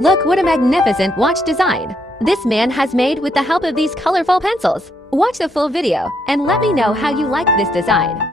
Look what a magnificent watch design this man has made with the help of these colorful pencils. Watch the full video and let me know how you like this design.